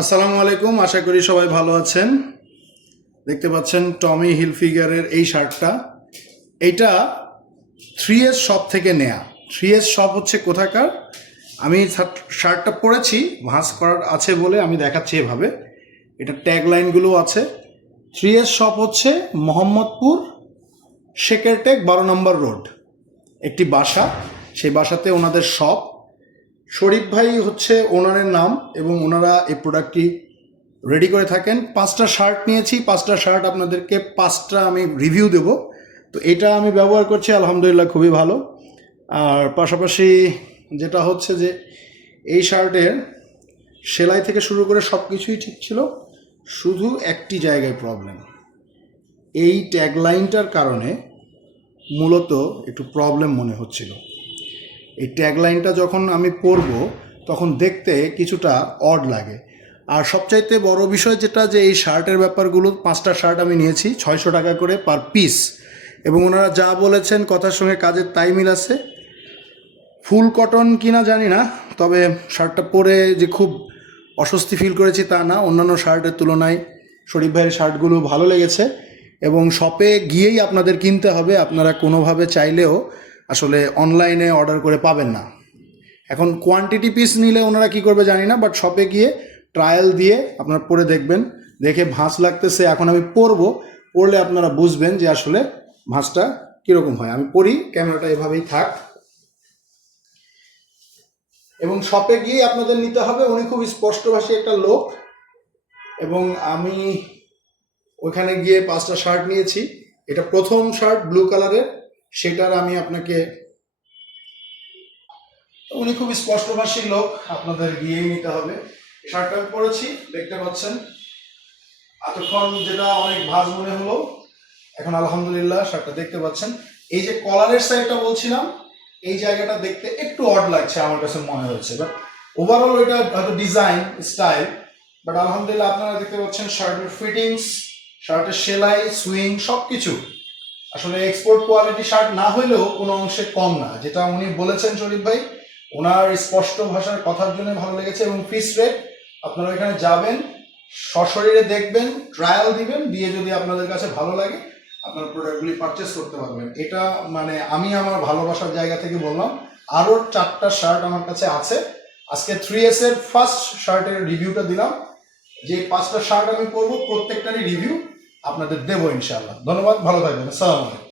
আসসালামু আলাইকুম, আশা করি সবাই ভালো আছেন। দেখতে পাচ্ছেন টমি হিলফিগারের এই শার্টটা। এইটা 3S শপ থেকে নেয়া। 3S শপ হচ্ছে কোথাকার? আমি শার্টটা পরেছি, ভাঁজ করার আছে বলে আমি দেখাচ্ছি এভাবে। এটা ট্যাগলাইনগুলো আছে। 3S শপ হচ্ছে মোহাম্মদপুর শেকেরটেক 12 নম্বর রোড, একটি বাসা। সেই বাসাতে ওনাদের শপ। শরীফ ভাই হচ্ছে ওনারের নাম এবং ওনারা এই প্রোডাক্টটি রেডি করে থাকেন। 5টা শার্ট নিয়েছি, 5টা শার্ট আপনাদেরকে 5টা আমি রিভিউ দেব। তো এটা আমি ব্যবহার করছি, আলহামদুলিল্লাহ খুবই ভালো। আর পাশাপাশি যেটা হচ্ছে যে এই শার্টের সেলাই থেকে শুরু করে সব কিছুই ঠিক ছিল, শুধু একটি জায়গায় প্রবলেম। এই ট্যাগলাইনটার কারণে মূলত একটু প্রবলেম মনে হচ্ছিল। এই ট্যাগলাইনটা যখন আমি পরব তখন দেখতে কিছুটা অড লাগে। আর সবচাইতে বড় বিষয় যেটা, যে এই শার্টের ব্যাপারগুলো, 5টা শার্ট আমি নিয়েছি 600 টাকা করে পার পিস, এবং ওনারা যা বলেছেন কথার সঙ্গে কাজের তাই মিল আছে। ফুল কটন কিনা জানি না, তবে শার্টটা পরে যে খুব অস্বস্তি ফিল করেছি তা না। অন্যান্য শার্টের তুলনায় শরীফ ভাইয়ের শার্টগুলো ভালো লেগেছে এবং শপে গিয়েই আপনাদের কিনতে হবে। আপনারা কোনোভাবে চাইলেও আসলে অনলাইনে অর্ডার করে পাবেন না। এখন কোয়ান্টিটি পিস নিলে ওনারা কী করবে জানি না, বাট শপে গিয়ে ট্রায়াল দিয়ে আপনারা পরে দেখবেন, দেখে ভাঁজ লাগতেছে। এখন আমি পরলে আপনারা বুঝবেন যে আসলে ভাঁজটা কীরকম হয়। আমি পরি, ক্যামেরাটা এভাবেই থাক, এবং শপে গিয়ে আপনাদের নিতে হবে। উনি খুব স্পষ্টভাষী একটা লোক, এবং আমি ওইখানে গিয়ে 5টা শার্ট নিয়েছি। এটা প্রথম শার্ট ব্লু কালারের, সেটার আমি আপনাকে, উনি খুব স্পষ্টভাষী লোক, আপনাদের গিয়েই নিতে হবে। শার্টটা আমি পরেছি, দেখতে পাচ্ছেন। এতক্ষণ যেটা অনেক ভাঁজ মনে হলো, এখন আলহামদুলিল্লাহ শার্টটা দেখতে পাচ্ছেন। এই যে কলারের সাইডটা বলছিলাম, এই জায়গাটা দেখতে একটু অড লাগছে আমার কাছে মনে হয়েছে, বাট ওভারঅল এটা হয়তো ডিজাইন স্টাইল। বাট আলহামদুলিল্লাহ আপনারা দেখতে পাচ্ছেন শার্টের ফিটিংস, শার্টের সেলাই, সুইং সব কিছু আসলে এক্সপোর্ট কোয়ালিটি শার্ট না হলেও কোনো অংশে কম না, যেটা উনি বলেছেন শরীফ ভাই। ওনার স্পষ্ট ভাষার কথার জন্য ভালো লেগেছে। এবং ফিক্স রেট, আপনারা এখানে যাবেন, সশরীরে দেখবেন, ট্রায়াল দিবেন, দিয়ে যদি আপনাদের কাছে ভালো লাগে আপনার প্রোডাক্টগুলি পারচেস করতে পারবেন। এটা মানে আমি আমার ভালোবাসার জায়গা থেকে বললাম। আরও 4টা শার্ট আমার কাছে আছে। আজকে 3S এর ফার্স্ট শার্টের রিভিউটা দিলাম। যে 5টা শার্ট আমি পরবো প্রত্যেকটারই রিভিউ আপনাদের দেবো ইনশাআল্লাহ। ধন্যবাদ, ভালো থাকবেন। আসসালামু আলাইকুম।